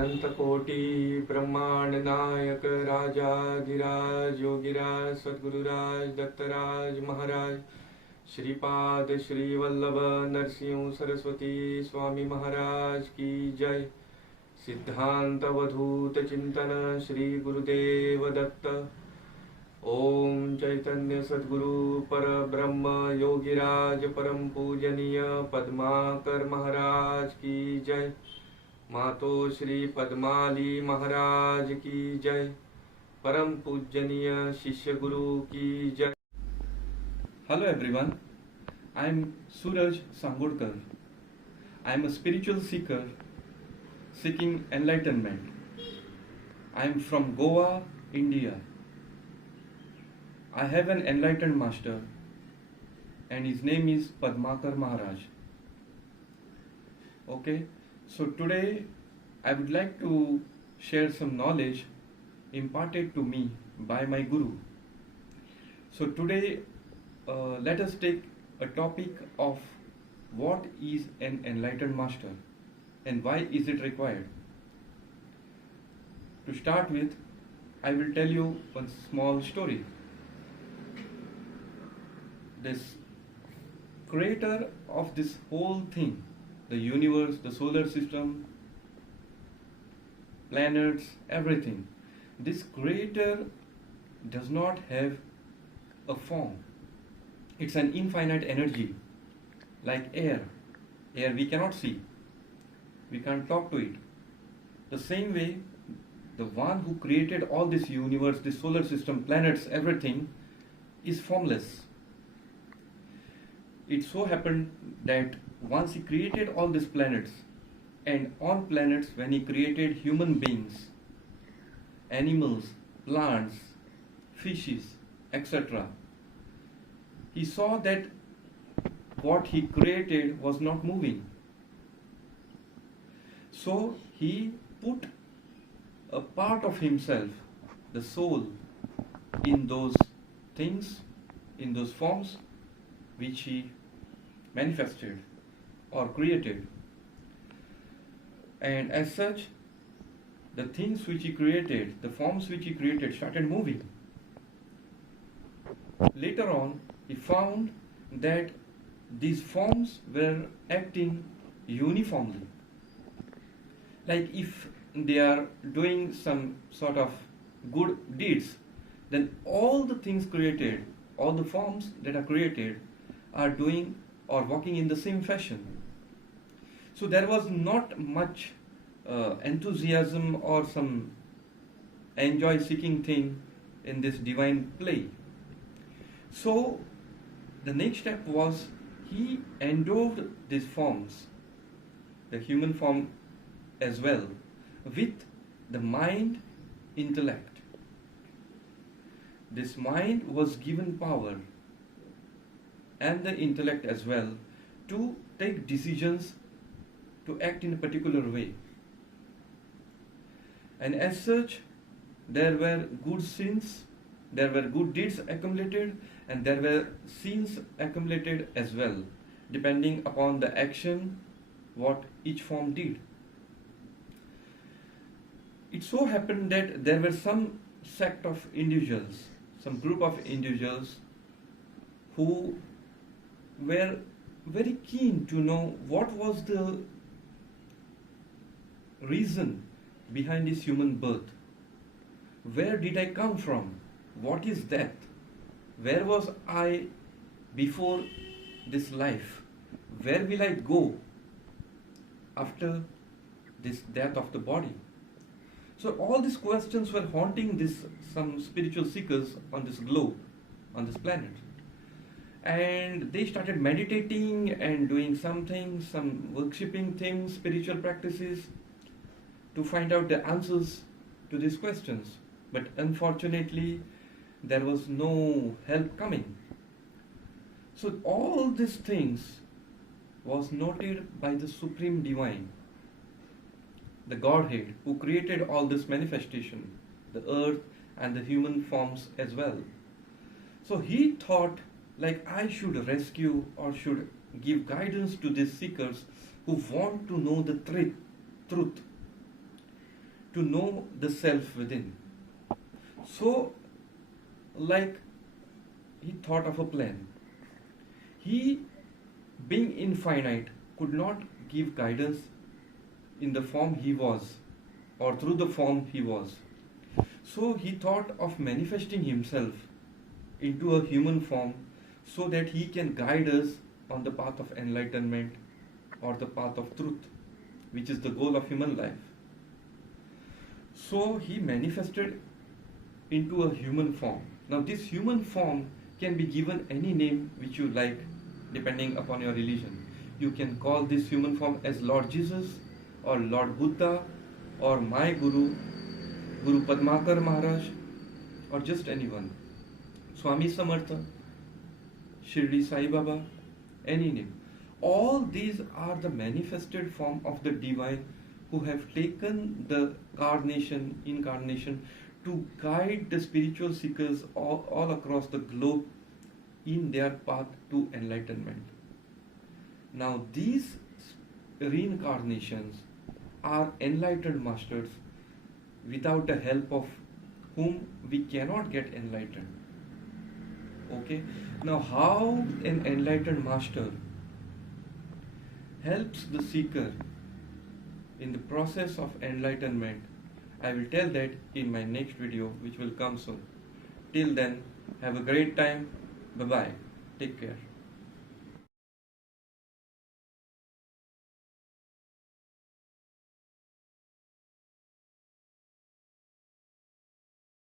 अनंतकोटि ब्रह्मांड नायक राजाधिराज योगिराज सद्गुरुराज दत्तराज महाराज श्रीपाद श्री वल्लभ नरसिंह सरस्वती स्वामी महाराज की जय। सिद्धांत अवधूत चिंतन श्री गुरुदेव दत्त। ओम चैतन्य सद्गुरु पर ब्रह्म योगिराज परम पूजनीय पद्माकर महाराज की जय। मातो श्री पद्माली महाराज की जय। परम पूजनीय शिष्य गुरु की जय। Hello everyone, I am Suraj Sangurkar. I am a spiritual seeker seeking enlightenment. I am from Goa, India. I have an enlightened master and his name is Padmakar Maharaj. Okay, so today I would like to share some knowledge imparted to me by my Guru. So today let us take a topic of what is an enlightened master and why is it required. To start with, I will tell you one small story. This creator of this whole thing, the universe, the solar system, planets, everything, this creator does not have a form. It's an infinite energy, like air. Air we cannot see, we can't talk to it. The same way, the one who created all this universe, this solar system, planets, everything, is formless. It so happened that once he created all these planets, and on planets when he created human beings, animals, plants, fishes, etc., he saw that what he created was not moving. So he put a part of himself, the soul, in those things, in those forms which he manifested or created. And as such, the things which he created, the forms which he created, started moving. Later on, he found that these forms were acting uniformly. Like if they are doing some sort of good deeds, then all the things created, all the forms that are created are doing or walking in the same fashion. So there was not much enthusiasm or some enjoy-seeking thing in this divine play. So the next step was he endowed these forms, the human form as well, with the mind, intellect. This mind was given power and the intellect as well to take decisions, to act in a particular way. And as such, there were good sins, there were good deeds accumulated, and there were sins accumulated as well, depending upon the action what each form did. It so happened that there were some sect of individuals, some group of individuals who were very keen to know what was the reason behind this human birth. Where did I come from? What is death? Where was I before this life? Where will I go after this death of the body? So all these questions were haunting some spiritual seekers on this globe, on this planet. And they started meditating and doing something, some worshipping things, spiritual practices, to find out the answers to these questions. But unfortunately, there was no help coming. So all these things was noted by the Supreme Divine, the Godhead, who created all this manifestation, the earth and the human forms as well. So he thought, like, I should rescue or should give guidance to these seekers who want to know the truth. to know the self within. So, like, he thought of a plan. He, being infinite, could not give guidance in the form he was or through the form he was. So he thought of manifesting himself into a human form so that he can guide us on the path of enlightenment or the path of truth, which is the goal of human life. So he manifested into a human form. Now, this human form can be given any name which you like, depending upon your religion. You can call this human form as Lord Jesus, or Lord Buddha, or my Guru, Guru Padmakar Maharaj, or just anyone. Swami Samartha, Shirdi Sai Baba, any name. All these are the manifested form of the divine who have taken the incarnation to guide the spiritual seekers all across the globe in their path to enlightenment. Now, these reincarnations are enlightened masters without the help of whom we cannot get enlightened. Okay? Now, how an enlightened master helps the seeker in the process of enlightenment, I will tell that in my next video, which will come soon. Till then, have a great time. Bye-bye. Take care.